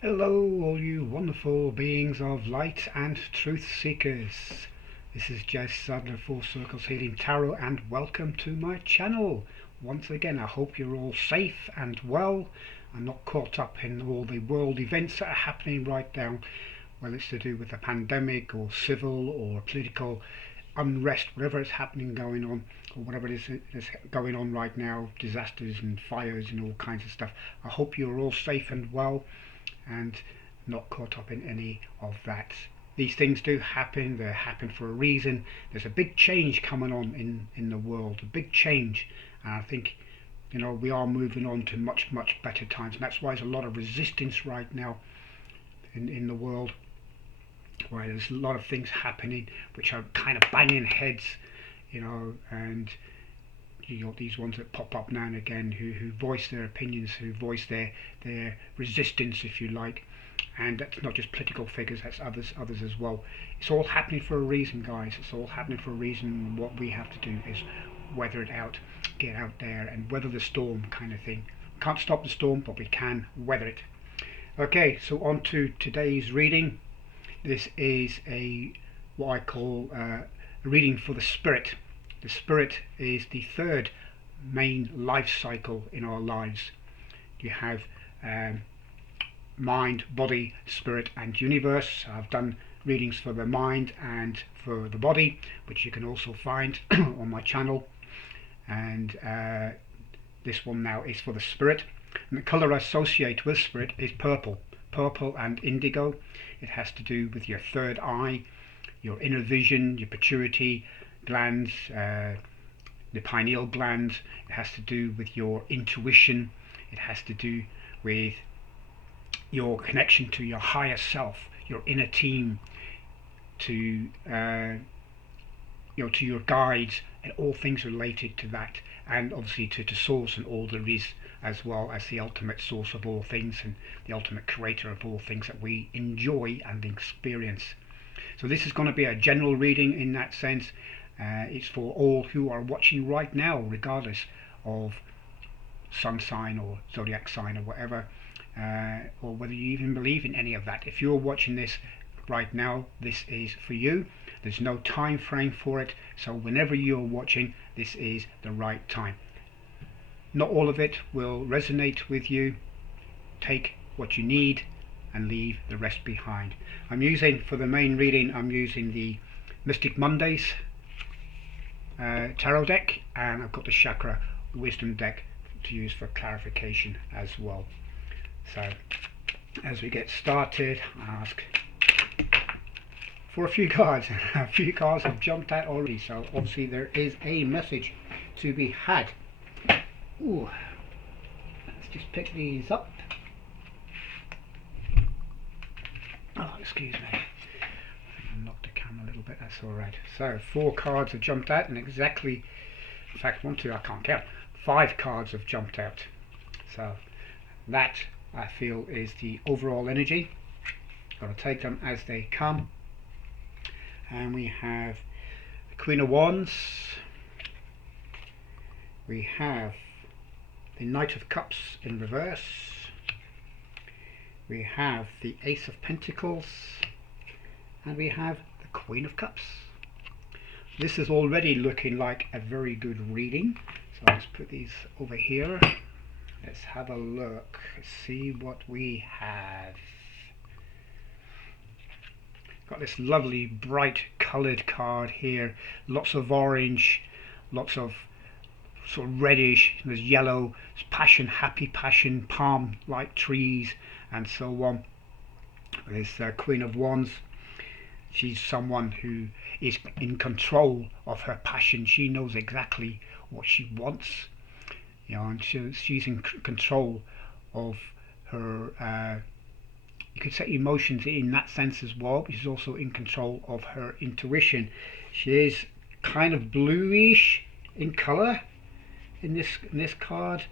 Hello, all you wonderful beings of light and truth seekers. This is Jez Sadler, Four Circles Healing Tarot, and welcome to my channel. Once again, I hope you're all safe and well and not caught up in all the world events that are happening right now, whether it's to do with the pandemic or civil or political unrest, whatever is happening going on, or whatever it is going on right now, disasters and fires and all kinds of stuff. I hope you're all safe and well and not caught up in any of that. These things do happen, they happen for a reason. There's a big change coming on in the world, a big change, and I think we are moving on to much better times, and that's why there's a lot of resistance right now in the world, where there's a lot of things happening which are kind of banging heads, and you got these ones that pop up now and again who voice their opinions, who voice their resistance, if you like. And that's not just political figures, that's others as well. It's all happening for a reason, guys. It's all happening for a reason. What we have to do is weather it out, get out there and weather the storm, kind of thing. Can't stop the storm, but we can weather it. Okay, so on to today's reading. This is what I call a reading for the spirit. The spirit is the third main life cycle in our lives. You have mind, body, spirit and universe. I've done readings for the mind and for the body, which you can also find on my channel, and this one now is for the spirit. And the colour I associate with spirit is purple and indigo. It has to do with your third eye, your inner vision, your pituitary glands, the pineal gland. It has to do with your intuition. It has to do with your connection to your higher self, your inner team, to to your guides and all things related to that, and obviously to source and all there is, as well as the ultimate source of all things and the ultimate creator of all things that we enjoy and experience. So this is going to be a general reading in that sense. It's for all who are watching right now, regardless of sun sign or zodiac sign or whatever, or whether you even believe in any of that. If you're watching this right now, this is for you. There's no time frame for it, so whenever you're watching, this is the right time. Not all of it will resonate with you. Take what you need and leave the rest behind. I'm using, for the main reading, I'm using the Mystic Mondays tarot deck, and I've got the Chakra Wisdom deck to use for clarification as well. So as we get started, I ask for a few cards. A few cards have jumped out already, so obviously there is a message to be had. Ooh, let's just pick these up. Oh, excuse me, I knocked the camera a little bit, that's alright. So 4 cards have jumped out, and exactly, in fact 1, 2, I can't count, 5 cards have jumped out. So that, I feel, is the overall energy. Got to take them as they come. And we have the Queen of Wands, we have the Knight of Cups in reverse, we have the Ace of Pentacles, and we have the Queen of Cups. This is already looking like a very good reading, so I'll just put these over here. Let's have a look, see what we have. Got this lovely bright coloured card here, lots of orange, lots of sort of reddish, there's yellow, there's passion, happy passion, palm like trees and so on. There's Queen of Wands. She's someone who is in control of her passion. She knows exactly what she wants, and she's in control of her you could say emotions in that sense as well, but she's also in control of her intuition. She is kind of bluish in colour in this card,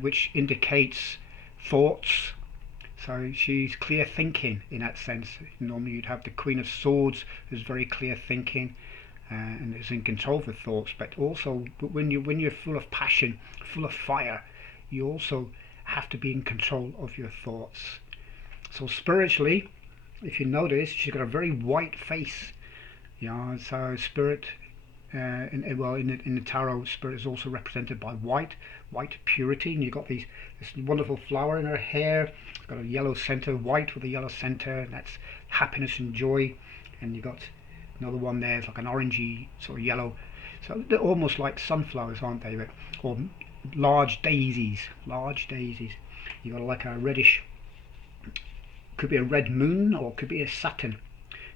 which indicates thoughts. So she's clear thinking in that sense. Normally you'd have the Queen of Swords, who's very clear thinking and is in control of her thoughts. But also, when you're full of passion, full of fire, you also have to be in control of your thoughts. So spiritually, if you notice, she's got a very white face. So spirit, in the tarot, spirit is also represented by white purity, and you've got this wonderful flower in her hair. It's got a yellow center, white with a yellow center, and that's happiness and joy. And you've got another one there, it's like an orangey sort of yellow. So they're almost like sunflowers, aren't they? Or large daisies. You've got like a reddish, could be a red moon, or could be a Saturn.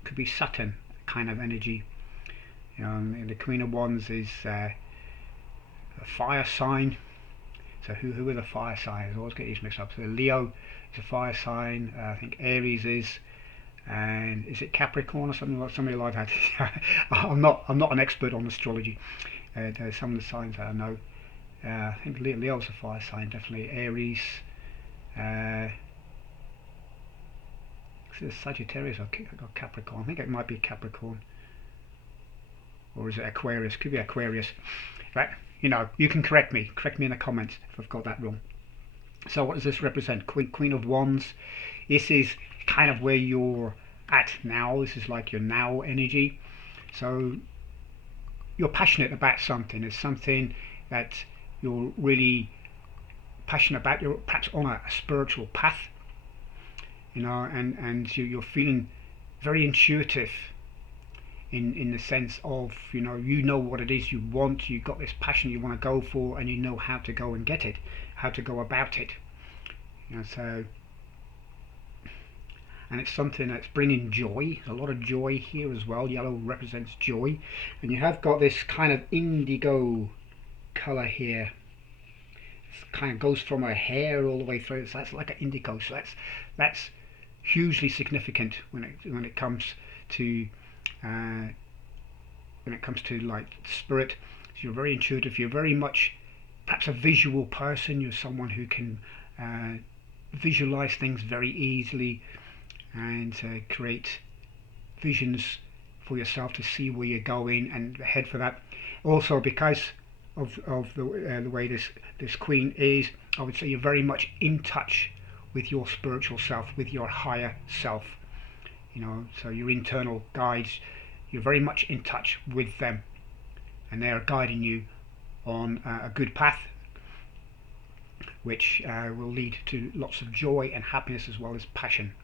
Could be Saturn kind of energy. And the Queen of Wands is a fire sign. So who are the fire signs? I always get these mixed up. So Leo is a fire sign. I think Aries is, and is it Capricorn or something like that? I'm not an expert on astrology. There's some of the signs that I know. I think Leo's a fire sign, definitely. Aries. Is it Sagittarius or Capricorn? I think it might be Capricorn. Or is it Aquarius? Could be Aquarius. Right? You can correct me in the comments if I've got that wrong. So what does this represent? Queen of Wands. This is kind of where you're at now. This is like your now energy. So you're passionate about something. It's something that you're really passionate about. You're perhaps on a spiritual path, and you're feeling very intuitive in the sense of, you know what it is you want. You've got this passion you want to go for, and you know how to go and get it, how to go about it. So, and it's something that's bringing joy, a lot of joy here as well. Yellow represents joy, and you have got this kind of indigo color here. It kind of goes from her hair all the way through, so that's like an indigo. So that's hugely significant when it comes to like spirit. So you're very intuitive. You're very much perhaps a visual person. You're someone who can visualize things very easily, and create visions for yourself to see where you're going and head for that. Also, because of the way this queen is, I would say you're very much in touch with your spiritual self, with your higher self. So your internal guides, you're very much in touch with them, and they are guiding you on a good path, which will lead to lots of joy and happiness as well as passion.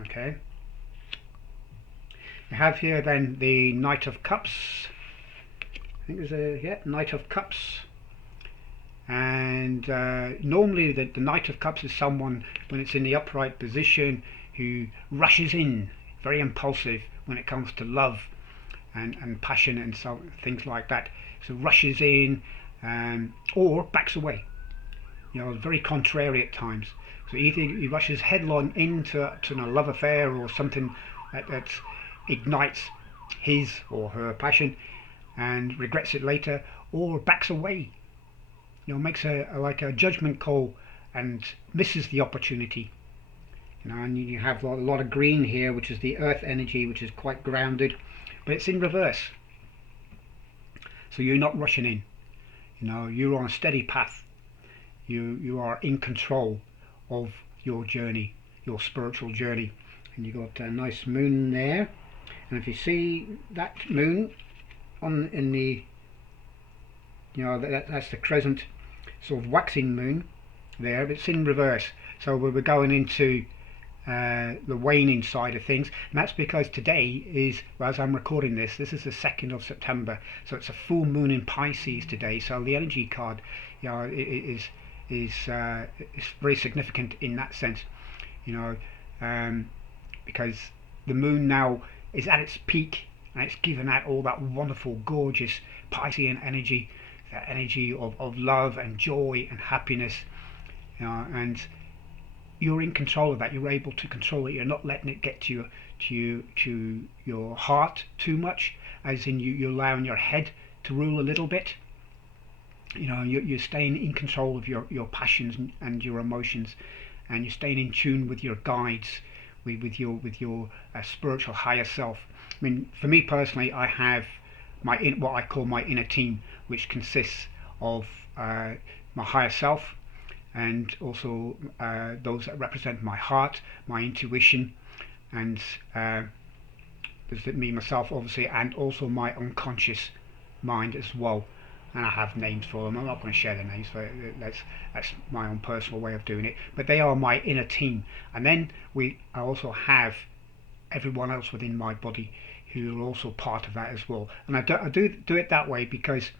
Okay. You have here then the Knight of Cups. I think there's Knight of Cups. And normally the Knight of Cups is someone, when it's in the upright position, who rushes in, very impulsive when it comes to love and passion and things like that. So rushes in, or backs away. Very contrary at times. So either he rushes headlong into a love affair or something that ignites his or her passion and regrets it later, or backs away. Makes a judgment call and misses the opportunity. And you have a lot of green here, which is the earth energy, which is quite grounded, but it's in reverse. So you're not rushing in. You're on a steady path. You are in control of your journey, your spiritual journey. And you've got a nice moon there. And if you see that moon in the, that's the crescent sort of waxing moon there, but it's in reverse. So we're going into the waning side of things, and that's because today is, well, as I'm recording this is the 2nd of September, so it's a full moon in Pisces today. So the energy card, is very significant in that sense, because the moon now is at its peak, and it's given out all that wonderful, gorgeous Piscean energy, that energy of love and joy and happiness, and you're in control of that. You're able to control it. You're not letting it get to your heart too much, as in you're allowing your head to rule a little bit. You're staying in control of your passions and your emotions, and you're staying in tune with your guides, with your spiritual higher self. I mean, for me personally, I have what I call my inner team, which consists of my higher self, and also those that represent my heart, my intuition, and there's me, myself, obviously, and also my unconscious mind as well. And I have names for them. I'm not going to share the names, but that's my own personal way of doing it. But they are my inner team. And then I also have everyone else within my body who are also part of that as well. And I do it that way because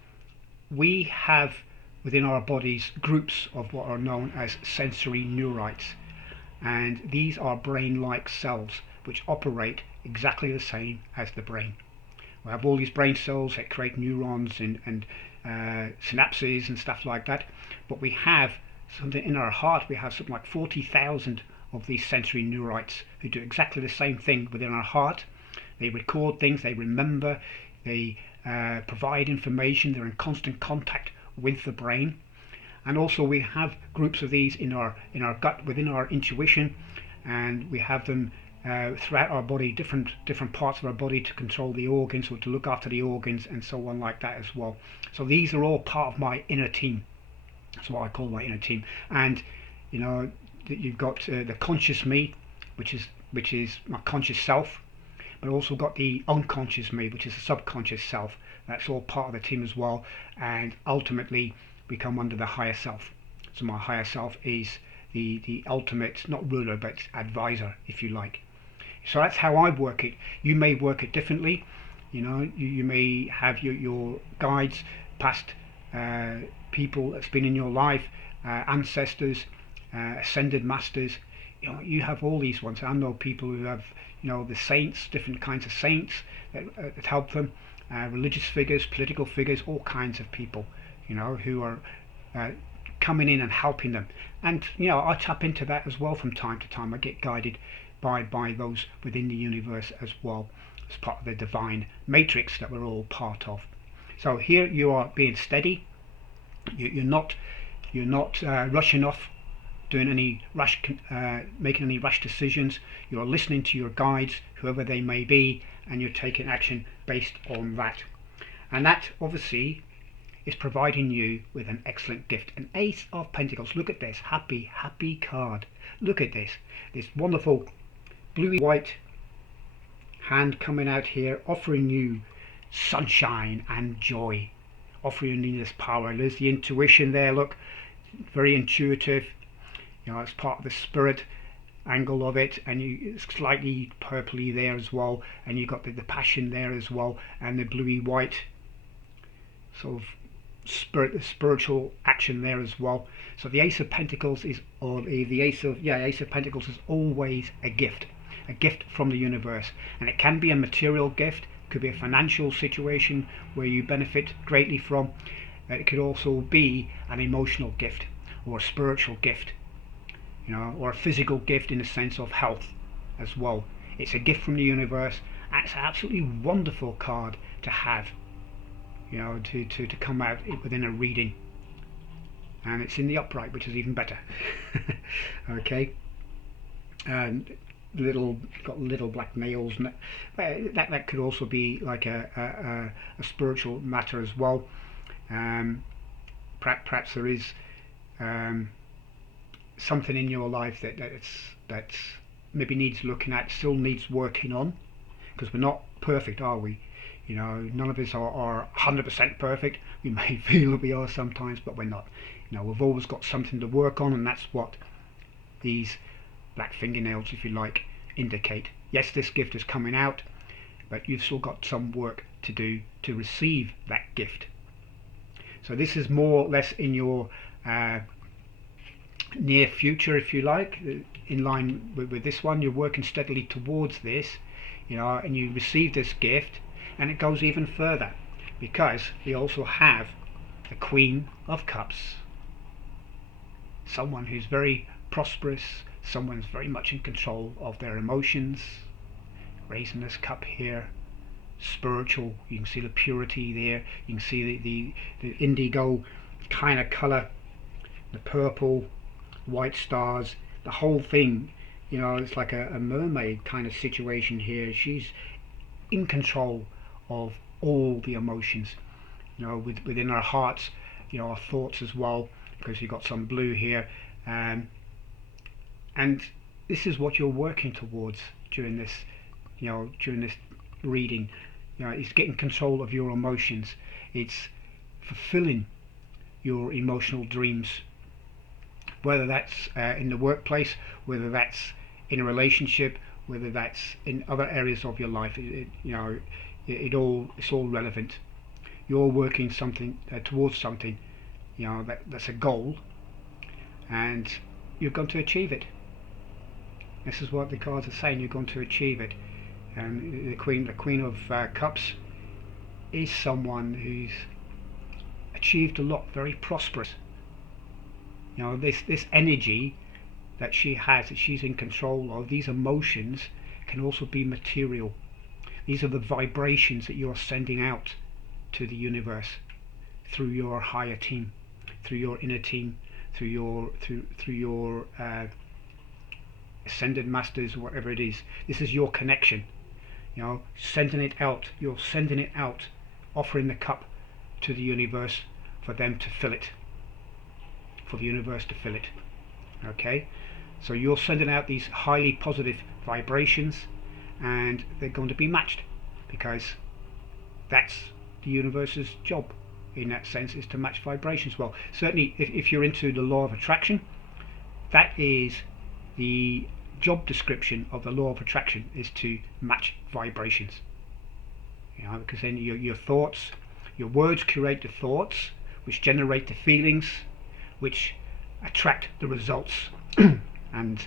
we have within our bodies groups of what are known as sensory neurites, and these are brain-like cells which operate exactly the same as the brain. We have all these brain cells that create neurons and synapses and stuff like that, but we have something in our heart. We have something like 40,000 of these sensory neurites who do exactly the same thing within our heart. They record things, they remember, they provide information, they're in constant contact with the brain. And also we have groups of these in our gut, within our intuition, and we have them throughout our body, different parts of our body to control the organs or to look after the organs and so on like that as well. So these are all part of my inner team. That's what I call my inner team. And you know, you've got the conscious me, which is my conscious self, but also got the unconscious me, which is the subconscious self. That's all part of the team as well, and ultimately we come under the higher self. So my higher self is the ultimate, not ruler, but advisor, if you like. So that's how I work it. You may work it differently. You know, you may have your guides, past people that's been in your life, ancestors, ascended masters. You know, you have all these ones. I know people who have, you know, the saints, different kinds of saints that help them, religious figures, political figures, all kinds of people, you know, who are coming in and helping them. And you know, I tap into that as well from time to time. I get guided by those within the universe as well, as part of the divine matrix that we're all part of. So here you are being steady. You're not rushing off, doing any making any rash decisions. You're listening to your guides, whoever they may be, and you're taking action based on that. And that obviously is providing you with an excellent gift, an Ace of Pentacles. Look at this happy card. Look at this wonderful bluey white hand coming out here, offering you sunshine and joy, offering you this power. There's the intuition there. Look, very intuitive. You know, it's part of the spirit angle of it, and it's slightly purpley there as well, and you've got the passion there as well, and the bluey white sort of spiritual action there as well. So the Ace of Pentacles is, or the Ace of Pentacles is always a gift from the universe, and it can be a material gift, could be a financial situation where you benefit greatly from. It could also be an emotional gift or a spiritual gift, you know, or a physical gift in the sense of health as well. It's a gift from the universe, and it's an absolutely wonderful card to have, you know, to come out within a reading. And it's in the upright, which is even better. Okay. And got little black nails, and that could also be like a spiritual matter as well. Perhaps there is something in your life that's maybe needs looking at, still needs working on, because we're not perfect, are we? You know, none of us are 100% perfect. We may feel we are sometimes, but we're not. You know, we've always got something to work on, and that's what these black fingernails, if you like, indicate. Yes, this gift is coming out, but you've still got some work to do to receive that gift. So this is more or less in your near future, if you like, in line with this one. You're working steadily towards this, you know, and you receive this gift, and it goes even further, because we also have the Queen of Cups, someone who's very prosperous, someone who's very much in control of their emotions, raising this cup here, spiritual. You can see the purity there, you can see the indigo kind of colour, the purple, white stars, the whole thing. You know, it's like a mermaid kind of situation here. She's in control of all the emotions, you know, within our hearts, you know, our thoughts as well, because you've got some blue here, and this is what you're working towards during this, during this reading. It's getting control of your emotions. It's fulfilling your emotional dreams, whether that's in the workplace, whether that's in a relationship, whether that's in other areas of your life. It's all relevant. You're working something towards something, that's a goal, and you're going to achieve it. This is what the cards are saying. You're going to achieve it. And the Queen of Cups is someone who's achieved a lot, very prosperous. This energy that she has, that she's in control of, these emotions can also be material. These are the vibrations that you're sending out to the universe through your higher team, through your inner team, through your ascended masters, whatever it is. This is your connection. Sending it out. You're sending it out, offering the cup to the universe for them to fill it, for the universe to fill it. Okay, so you're sending out these highly positive vibrations, and they're going to be matched, because that's the universe's job in that sense, is to match vibrations. Well, certainly if you're into the law of attraction, that is the job description of the law of attraction, is to match vibrations. Because then your thoughts, your words create the thoughts, which generate the feelings, which attract the results. And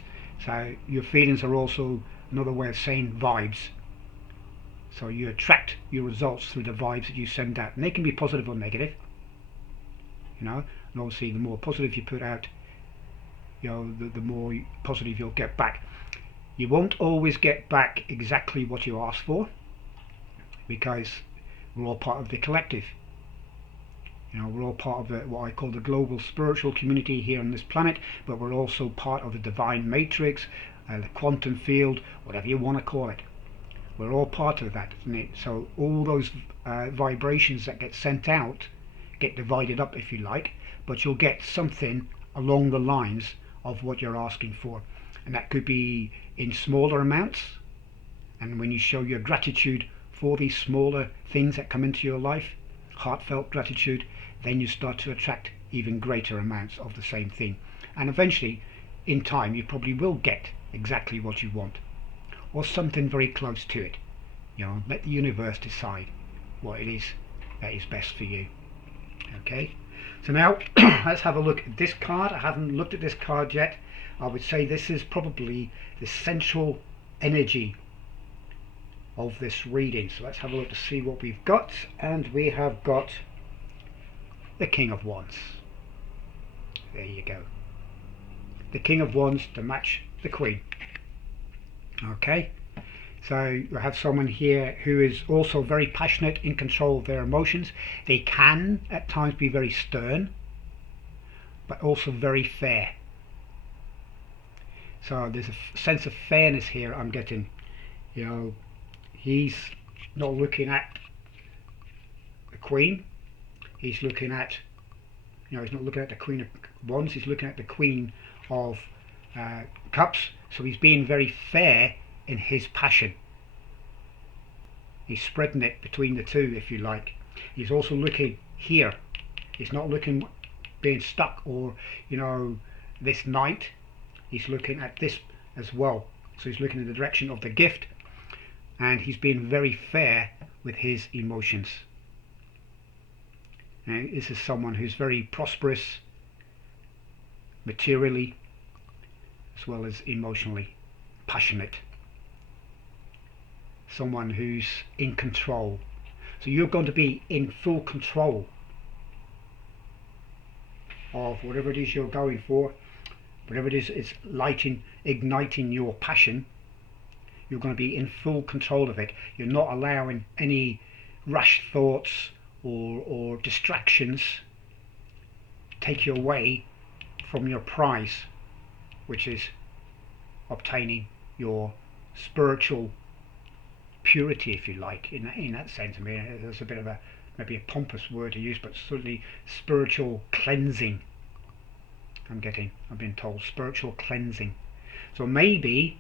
so your feelings are also another way of saying vibes. So you attract your results through the vibes that you send out, and they can be positive or negative. And obviously the more positive you put out, the more positive you'll get back. You won't always get back exactly what you asked for, because we're all part of the collective. We're all part of what I call the global spiritual community here on this planet, but we're also part of the divine matrix, the quantum field, whatever you want to call it. We're all part of that, isn't it? So all those vibrations that get sent out get divided up, if you like, but you'll get something along the lines of what you're asking for. And that could be in smaller amounts, and when you show your gratitude for these smaller things that come into your life, heartfelt gratitude, then you start to attract even greater amounts of the same thing. And eventually, in time, you probably will get exactly what you want, or something very close to it. Let the universe decide what it is that is best for you. Okay, so now let's have a look at this card. I haven't looked at this card yet. I would say this is probably the central energy of this reading. So let's have a look to see what we've got. And we have got the King of Wands. There you go. The King of Wands to match the Queen. Okay, so you have someone here who is also very passionate, in control of their emotions. They can at times be very stern, but also very fair. So there's a sense of fairness here I'm getting. He's not looking at the Queen. He's looking at, he's not looking at the Queen of Wands. He's looking at the Queen of Cups. So he's being very fair in his passion. He's spreading it between the two, if you like. He's also looking here. He's not looking being stuck, or this knight. He's looking at this as well. So he's looking in the direction of the gift, and he's being very fair with his emotions. And this is someone who's very prosperous materially as well as emotionally, passionate. Someone who's in control. So you're going to be in full control of whatever it is you're going for, whatever it is it's igniting your passion. You're going to be in full control of it. You're not allowing any rash thoughts or distractions take you away from your prize, which is obtaining your spiritual purity, if you like, in that sense. I mean, there's a bit of maybe a pompous word to use, but certainly spiritual cleansing I've been told spiritual cleansing. So maybe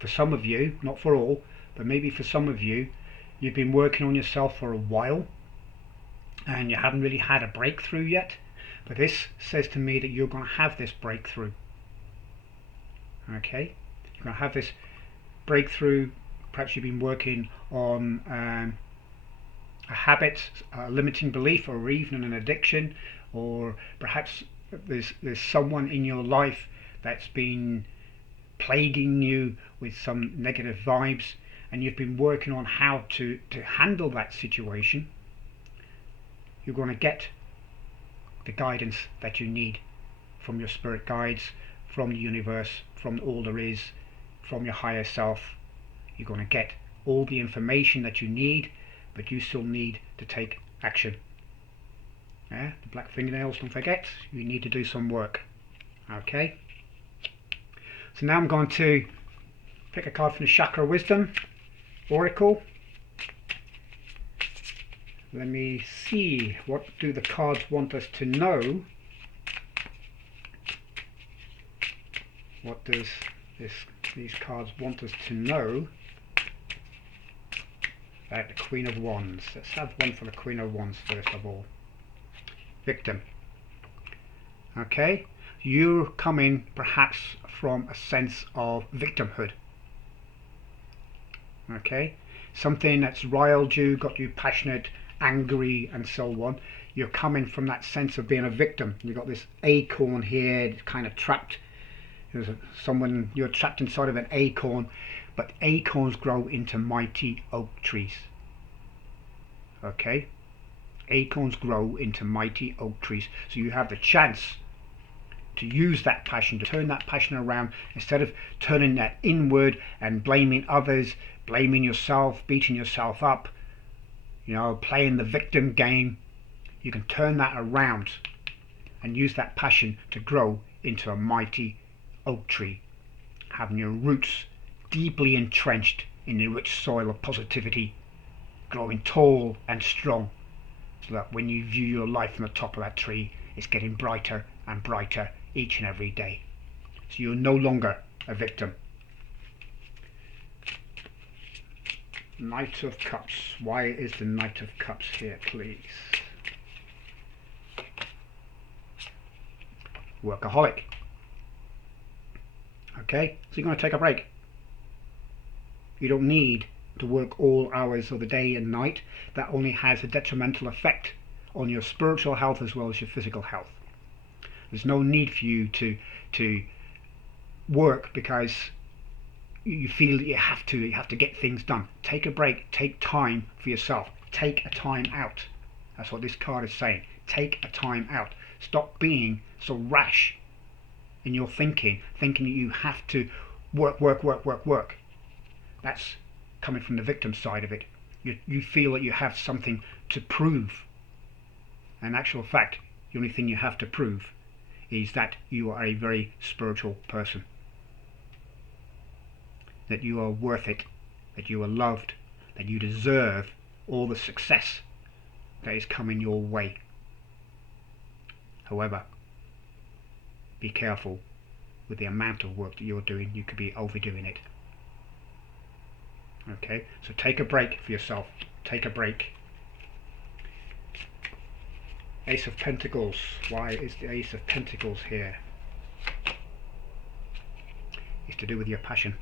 for some of you, not for all, but maybe for some of you, you've been working on yourself for a while and you haven't really had a breakthrough yet. But this says to me that you're going to have this breakthrough. Okay? You're going to have this breakthrough. Perhaps you've been working on a habit, a limiting belief, or even an addiction, or perhaps there's someone in your life that's been plaguing you with some negative vibes, and you've been working on how to handle that situation. You're going to get the guidance that you need from your spirit guides, from the universe, from all there is, from your higher self. You're going to get all the information that you need, but you still need to take action. Yeah, the black fingernails, don't forget, you need to do some work. Okay, so now I'm going to pick a card from the Chakra Wisdom Oracle. Let me see, what do the cards want us to know? What does these cards want us to know about the Queen of Wands? Let's have one for the Queen of Wands first of all. Victim. Okay, you're coming perhaps from a sense of victimhood. Okay, something that's riled you, got you passionate, angry, and so on. You're coming from that sense of being a victim. You've got this acorn here, kind of trapped. There's someone, you're trapped inside of an acorn, but acorns grow into mighty oak trees. Okay, acorns grow into mighty oak trees. So you have the chance to use that passion, to turn that passion around, instead of turning that inward and blaming others, blaming yourself, beating yourself up, playing the victim game. You can turn that around and use that passion to grow into a mighty oak tree, having your roots deeply entrenched in the rich soil of positivity, growing tall and strong, so that when you view your life from the top of that tree, it's getting brighter and brighter each and every day. So you're no longer a victim. Knight of Cups. Why is the Knight of Cups here, please? Workaholic. Okay, so you're going to take a break. You don't need to work all hours of the day and night. That only has a detrimental effect on your spiritual health as well as your physical health. There's no need for you to work because you feel that you have to get things done. Take a break, take time for yourself, take a time out. That's what this card is saying. Take a time out. Stop being so rash in your thinking that you have to work. That's coming from the victim side of it. You feel that you have something to prove. In actual fact, the only thing you have to prove is that you are a very spiritual person, that you are worth it, that you are loved, that you deserve all the success that is coming your way. However, be careful with the amount of work that you're doing. You could be overdoing it. Okay, so take a break for yourself. Take a break. Ace of Pentacles. Why is the Ace of Pentacles here? It's to do with your passion.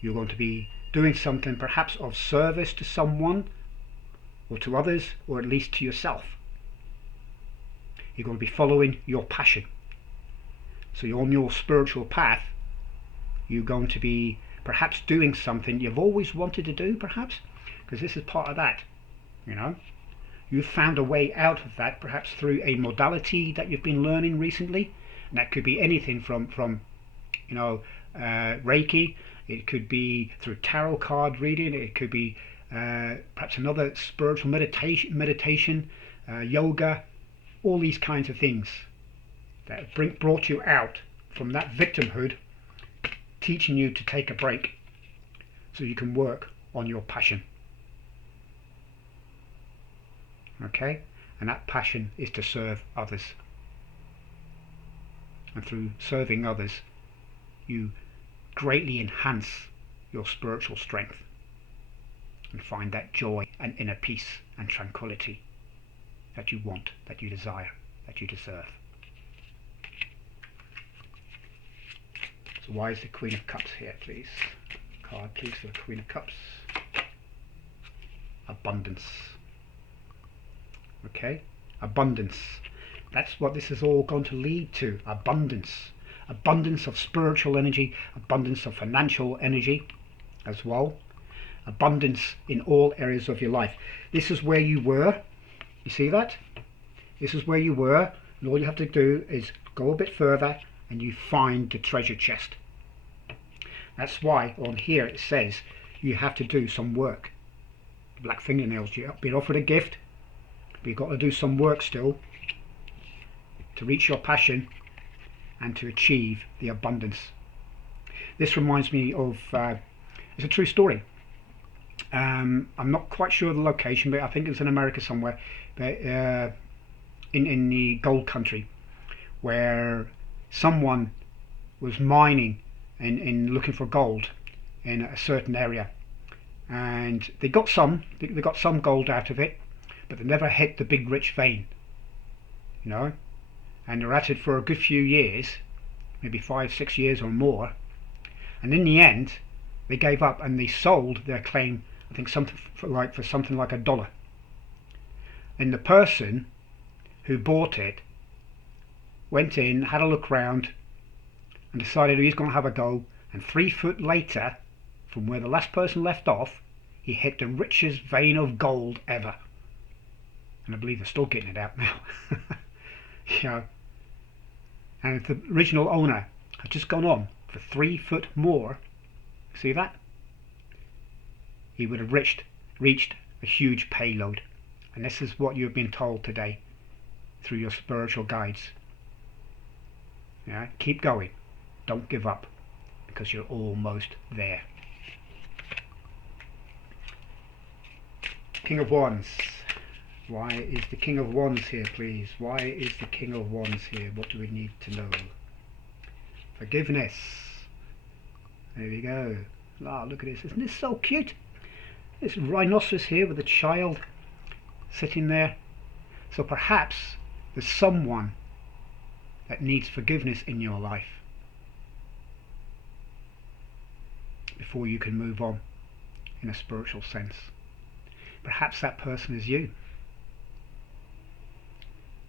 You're going to be doing something perhaps of service to someone or to others, or at least to yourself. You're going to be following your passion. So you're on your spiritual path. You're going to be perhaps doing something you've always wanted to do, perhaps, because this is part of that. You've found a way out of that, perhaps through a modality that you've been learning recently, and that could be anything from Reiki. It could be through tarot card reading. It could be perhaps another spiritual meditation, yoga, all these kinds of things that brought you out from that victimhood, teaching you to take a break so you can work on your passion. Okay, and that passion is to serve others. and through serving others, you greatly enhance your spiritual strength and find that joy and inner peace and tranquility that you want, that you desire, that you deserve. So why is the Queen of Cups here, please? Card, please, for the Queen of Cups. Abundance. Okay? Abundance. That's what this is all going to lead to. Abundance. Abundance of spiritual energy, abundance of financial energy as well. Abundance in all areas of your life. This is where you were. You see that? This is where you were, and all you have to do is go a bit further and you find the treasure chest. That's why on here it says you have to do some work. Black fingernails, you've been offered a gift, but you've got to do some work still to reach your passion and to achieve the abundance. This reminds me of, it's a true story. I'm not quite sure of the location, but I think it's in America somewhere, but in the gold country, where someone was mining and looking for gold in a certain area, and they got some gold out of it, but they never hit the big rich vein, you know, and they're at it for a good few years, maybe 5-6 years or more, and in the end they gave up and they sold their claim, I think something for something like $1. And the person who bought it went in, had a look round, and decided he's going to have a go. And 3 foot later, from where the last person left off, he hit the richest vein of gold ever. And I believe they're still getting it out now. You know, and if the original owner had just gone on for 3 foot more, see that? He would have reached a huge payload. And this is what you've been told today through your spiritual guides. Yeah, keep going. Don't give up, because you're almost there. King of Wands. Why is the King of Wands here, please? Why is the King of Wands here? What do we need to know? Forgiveness. There we go. Ah, look at this. Isn't this so cute? This rhinoceros here with a child sitting there. So perhaps there's someone that needs forgiveness in your life before you can move on in a spiritual sense. Perhaps that person is you.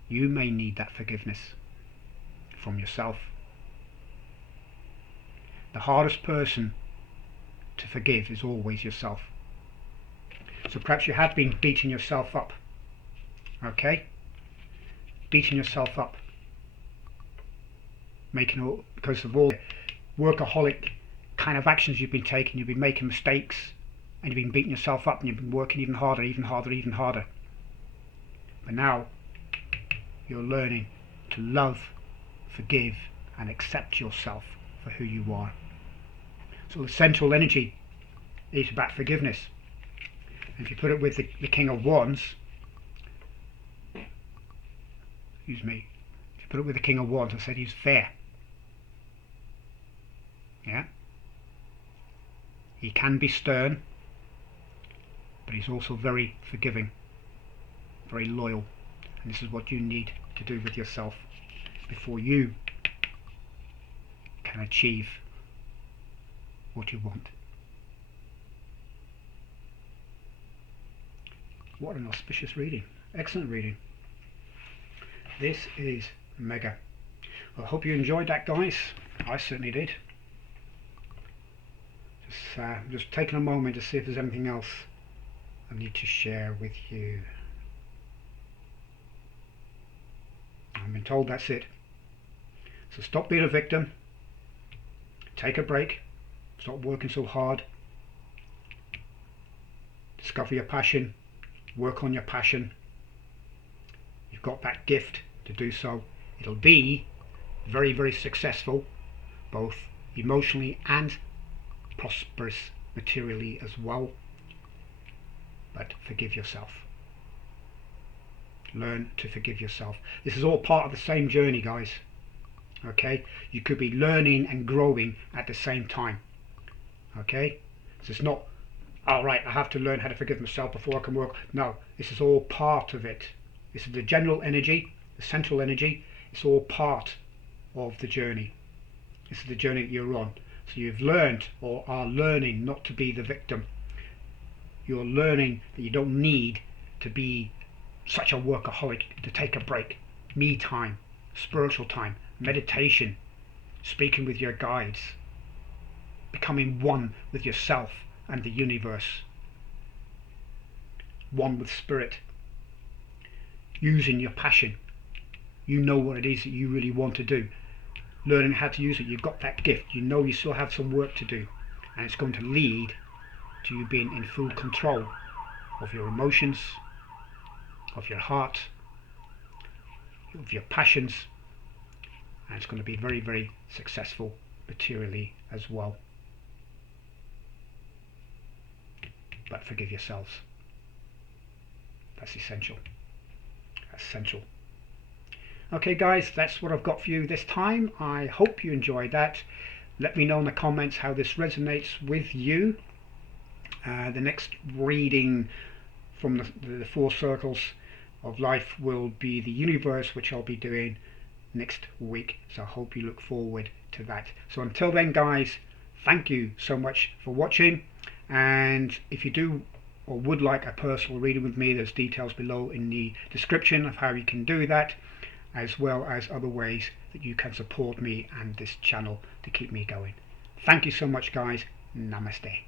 You may need that forgiveness from yourself. The hardest person to forgive is always yourself. So perhaps you have been beating yourself up. Okay? Beating yourself up. Because of all the workaholic kind of actions you've been taking, you've been making mistakes, and you've been beating yourself up, and you've been working even harder, even harder, even harder. But now you're learning to love, forgive, and accept yourself for who you are. So the central energy is about forgiveness. And if you put it with the King of Wands, excuse me, if you put it with the King of Wands, I said he's fair. Yeah? He can be stern, but he's also very forgiving, very loyal. And this is what you need to do with yourself before you can achieve what you want. What an auspicious reading. Excellent reading. This is mega. Well, I hope you enjoyed that, guys. I certainly did. Just taking a moment to see if there's anything else I need to share with you. I've been told that's it. So stop being a victim. Take a break. Stop working so hard. Discover your passion. Work on your passion. You've got that gift to do so. It'll be very, very successful, both emotionally and prosperous materially as well. But forgive yourself. Learn to forgive yourself. This is all part of the same journey, guys. Okay, you could be learning and growing at the same time. Okay, so it's not, all right, I have to learn how to forgive myself before I can work. No, this is all part of it. This is the general energy, the central energy. It's all part of the journey. This is the journey that you're on. So you've learned or are learning not to be the victim. You're learning that you don't need to be such a workaholic, to take a break. Me time, spiritual time, meditation, speaking with your guides, becoming one with yourself and the universe, one with spirit, using your passion. You know what it is that you really want to do. Learning how to use it. You've got that gift. You know you still have some work to do, and it's going to lead to you being in full control of your emotions, of your heart, of your passions, and it's going to be very, very successful materially as well. But forgive yourselves. That's essential. That's essential. Okay guys, that's what I've got for you this time. I hope you enjoyed that. Let me know in the comments how this resonates with you. The next reading from the four circles of life will be the universe, which I'll be doing next week. So I hope you look forward to that. So until then guys, thank you so much for watching. And if you do or would like a personal reading with me, there's details below in the description of how you can do that, as well as other ways that you can support me and this channel to keep me going. Thank you so much guys. Namaste.